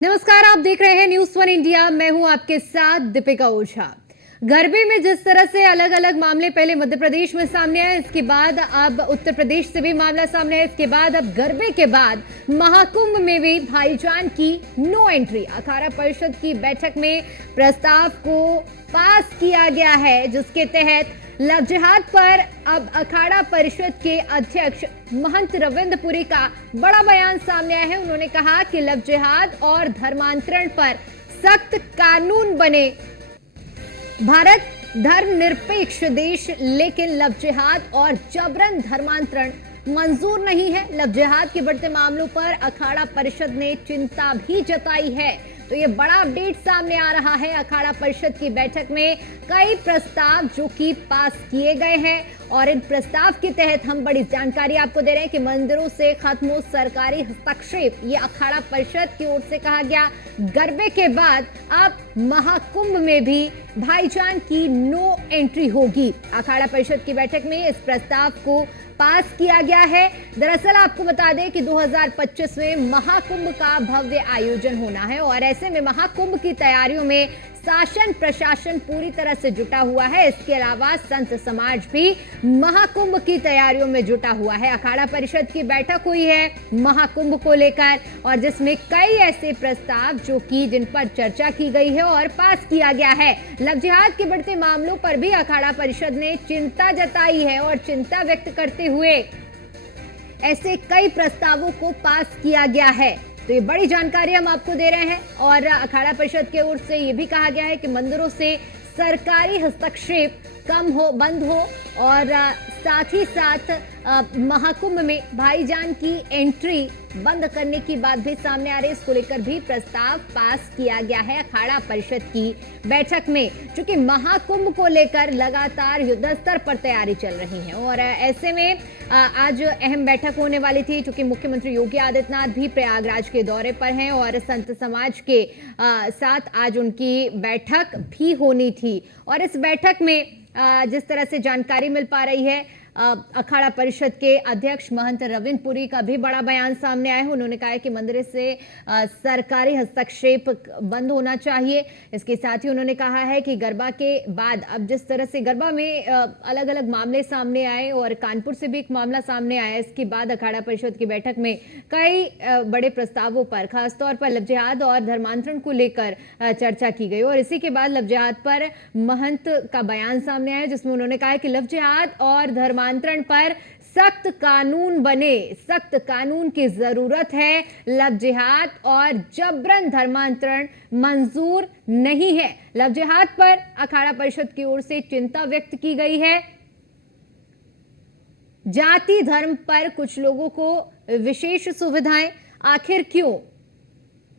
नमस्कार, आप देख रहे हैं न्यूज़ वन इंडिया। मैं हूं आपके साथ दीपिका ओझा। गरबे में जिस तरह से अलग अलग मामले पहले मध्य प्रदेश में सामने आए, इसके बाद अब उत्तर प्रदेश से भी मामला सामने आया, इसके बाद अब गरबे के बाद महाकुंभ में भी भाईजान की नो एंट्री। अखाड़ा परिषद की बैठक में प्रस्ताव को पास किया गया है, जिसके तहत लव जिहाद पर अब अखाड़ा परिषद के अध्यक्ष महंत रविंद्रपुरी का बड़ा बयान सामने आया है। उन्होंने कहा कि लव जिहाद और धर्मांतरण पर सख्त कानून बने। भारत धर्मनिरपेक्ष देश, लेकिन लव जिहाद और जबरन धर्मांतरण मंजूर नहीं है। लव जिहाद के बढ़ते मामलों पर अखाड़ा परिषद ने चिंता भी जताई है। तो ये बड़ा अपडेट सामने आ रहा है। अखाड़ा परिषद की बैठक में कई प्रस्ताव जो कि पास किए गए हैं, और इन प्रस्ताव के तहत हम बड़ी जानकारी आपको दे रहे हैं कि मंदिरों से खत्म हो सरकारी हस्तक्षेप। ये अखाड़ा परिषद की ओर से कहा गया। गरबे के बाद अब महाकुंभ में भी भाईजान की नो एंट्री होगी। अखाड़ा परिषद की बैठक में इस प्रस्ताव को पास किया गया है। दरअसल आपको बता दें कि 2025 में महाकुंभ का भव्य आयोजन होना है, और ऐसे में महाकुंभ की तैयारियों में शासन प्रशासन पूरी तरह से जुटा हुआ है। इसके अलावा संत समाज भी महाकुंभ की तैयारियों में जुटा हुआ है। अखाड़ा परिषद की बैठक हुई है महाकुंभ को लेकर, और जिसमें कई ऐसे प्रस्ताव जो कि जिन पर चर्चा की गई है और पास किया गया है। लव जिहाद के बढ़ते मामलों पर भी अखाड़ा परिषद ने चिंता जताई है, और चिंता व्यक्त करते हुए ऐसे कई प्रस्तावों को पास किया गया है। तो ये बड़ी जानकारी हम आपको दे रहे हैं। और अखाड़ा परिषद की ओर से ये भी कहा गया है कि मंदिरों से सरकारी हस्तक्षेप बंद हो, और साथ ही साथ महाकुंभ में भाईजान की एंट्री बंद करने की बात भी सामने आ रही है। इसको लेकर भी प्रस्ताव पास किया गया है अखाड़ा परिषद की बैठक में। चूंकि महाकुंभ को लेकर लगातार युद्ध स्तर पर तैयारी चल रही है, और ऐसे में आज अहम बैठक होने वाली थी। चूंकि मुख्यमंत्री योगी आदित्यनाथ भी प्रयागराज के दौरे पर हैं, और संत समाज के साथ आज उनकी बैठक भी होनी थी। और इस बैठक में जिस तरह से जानकारी मिल पा रही है, अखाड़ा परिषद के अध्यक्ष महंत रविंद्रपुरी का भी बड़ा बयान सामने आया है। उन्होंने कहा है कि मंदिर से सरकारी हस्तक्षेप बंद होना चाहिए। इसके साथ ही उन्होंने कहा है कि गरबा के बाद अब जिस तरह से गरबा में अलग अलग मामले सामने आए, और कानपुर से भी एक मामला सामने आया, इसके बाद अखाड़ा परिषद की बैठक में कई बड़े प्रस्तावों पर, खासतौर पर लव जिहाद और धर्मांतरण को लेकर चर्चा की गई। और इसी के बाद लव जिहाद पर महंत का बयान सामने आया, जिसमें उन्होंने कहा है कि लव जिहाद और धर्मांतरण पर सख्त कानून बने। सख्त कानून की जरूरत है। लव जिहाद और जबरन धर्मांतरण मंजूर नहीं है। लव जिहाद पर अखाड़ा परिषद की ओर से चिंता व्यक्त की गई है। जाति धर्म पर कुछ लोगों को विशेष सुविधाएं, आखिर क्यों,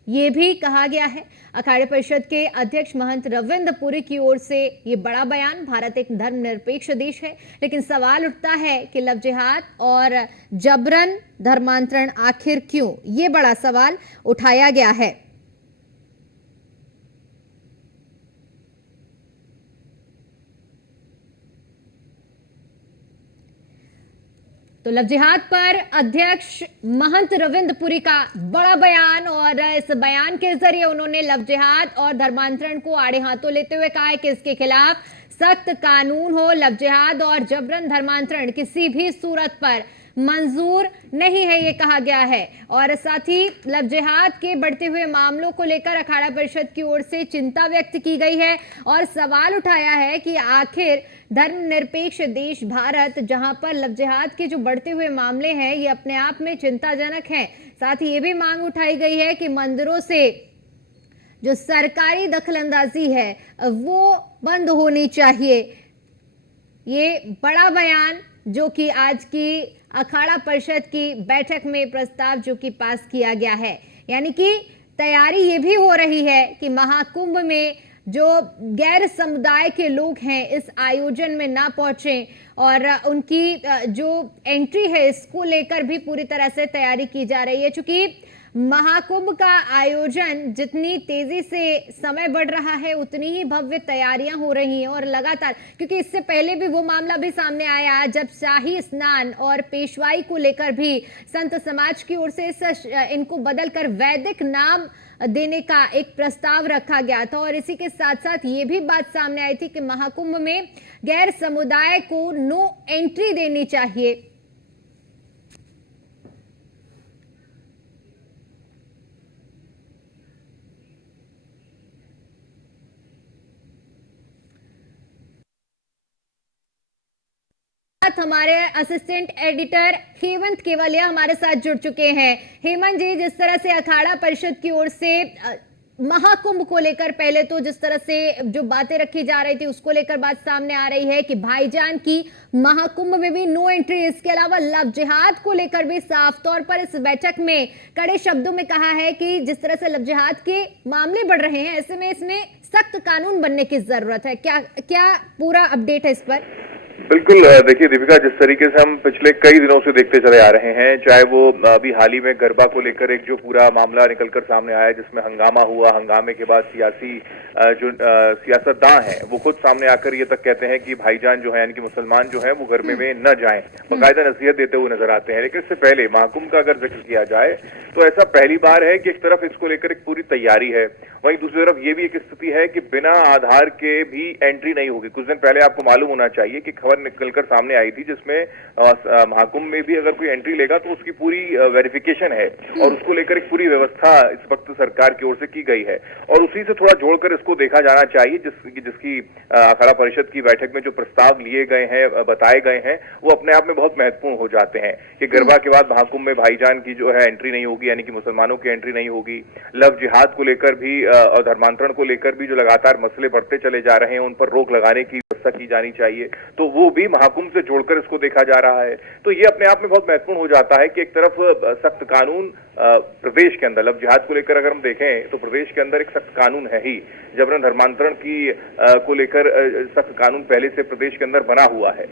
ये भी कहा गया है। अखाड़ा परिषद के अध्यक्ष महंत रविंद्रपुरी की ओर से ये बड़ा बयान। भारत एक धर्मनिरपेक्ष देश है, लेकिन सवाल उठता है कि लव जिहाद और जबरन धर्मांतरण आखिर क्यों, ये बड़ा सवाल उठाया गया है। तो लव जिहाद पर अध्यक्ष महंत रविंद्रपुरी का बड़ा बयान, और इस बयान के जरिए उन्होंने लव जिहाद और धर्मांतरण को आड़े हाथों लेते हुए कहा है कि इसके खिलाफ सख्त कानून हो। लव जिहाद और जबरन धर्मांतरण किसी भी सूरत पर मंजूर नहीं है, ये कहा गया है। और साथ ही लव जिहाद के बढ़ते हुए मामलों को लेकर अखाड़ा परिषद की ओर से चिंता व्यक्त की गई है, और सवाल उठाया है कि आखिर धर्मनिरपेक्ष देश भारत, जहां पर लव जिहाद के जो बढ़ते हुए मामले हैं ये अपने आप में चिंताजनक हैं। साथ ही ये भी मांग उठाई गई है कि मंदिरों से जो सरकारी दखलंदाजी है वो बंद होनी चाहिए। ये बड़ा बयान जो कि आज की अखाड़ा परिषद की बैठक में प्रस्ताव जो कि पास किया गया है, यानी कि तैयारी ये भी हो रही है कि महाकुंभ में जो गैर समुदाय के लोग हैं इस आयोजन में ना पहुंचे, और उनकी जो एंट्री है इसको लेकर भी पूरी तरह से तैयारी की जा रही है। चूंकि महाकुंभ का आयोजन जितनी तेजी से समय बढ़ रहा है उतनी ही भव्य तैयारियां हो रही हैं, और लगातार, क्योंकि इससे पहले भी वो मामला भी सामने आया जब शाही स्नान और पेशवाई को लेकर भी संत समाज की ओर से इनको बदलकर वैदिक नाम देने का एक प्रस्ताव रखा गया था और इसी के साथ साथ ये भी बात सामने आई थी कि महाकुंभ में गैर समुदाय को नो एंट्री देनी चाहिए। हमारे असिस्टेंट एडिटर हेमंत केवलिया हमारे साथ जुड़ चुके हैं। हेमंत जी, जिस तरह से अखाड़ा परिषद की ओर से महाकुंभ को लेकर पहले तो जिस तरह से जो बातें रखी जा रही थी उसको लेकर बात सामने आ रही है कि भाईजान की महाकुंभ में भी नो एंट्री, इसके अलावा लव जिहाद को लेकर भी साफ तौर पर इस बैठक में कड़े शब्दों में कहा है कि जिस तरह से लव जिहाद के मामले बढ़ रहे हैं ऐसे में इसमें सख्त कानून बनने की जरूरत है। क्या क्या पूरा अपडेट है इस पर? बिल्कुल, देखिए दीपिका, जिस तरीके से हम पिछले कई दिनों से देखते चले आ रहे हैं, चाहे वो अभी हाल ही में गरबा को लेकर एक जो पूरा मामला निकलकर सामने आया जिसमें हंगामा हुआ, हंगामे के बाद जो सियासतदान हैं वो खुद सामने आकर ये तक कहते हैं कि भाईजान जो है यानी कि मुसलमान जो है वो गरबे में न जाएं, बाकायदा नसीहत देते हुए नजर आते हैं। लेकिन इससे पहले महाकुंभ का अगर जिक्र किया जाए तो ऐसा पहली बार है कि एक तरफ इसको लेकर एक पूरी तैयारी है, वहीं दूसरी तरफ ये भी एक स्थिति है कि बिना आधार के भी एंट्री नहीं होगी। कुछ दिन पहले आपको मालूम होना चाहिए कि खबर निकलकर सामने आई थी जिसमें महाकुंभ में भी अगर कोई एंट्री लेगा तो उसकी पूरी वेरिफिकेशन है और उसको लेकर एक पूरी व्यवस्था इस वक्त सरकार की ओर से की गई है और उसी से थोड़ा जोड़कर इसको देखा जाना चाहिए जिसकी अखाड़ा परिषद की बैठक में जो प्रस्ताव लिए गए हैं, बताए गए हैं, वो अपने आप में बहुत महत्वपूर्ण हो जाते हैं कि गरबा के बाद महाकुंभ में भाईजान की जो है एंट्री नहीं होगी, यानी कि मुसलमानों की एंट्री नहीं होगी। लव जिहाद को लेकर भी और धर्मांतरण को लेकर भी जो लगातार मसले बढ़ते चले जा रहे हैं उन पर रोक लगाने की व्यवस्था की जानी चाहिए, तो वो भी महाकुंभ से जोड़कर इसको देखा जा रहा है। तो ये अपने आप में बहुत महत्वपूर्ण हो जाता है कि एक तरफ सख्त कानून प्रदेश के अंदर लव जिहाद को लेकर अगर हम देखें तो प्रदेश के अंदर एक सख्त कानून है ही, जबरन धर्मांतरण की को लेकर सख्त कानून पहले से प्रदेश के अंदर बना हुआ है।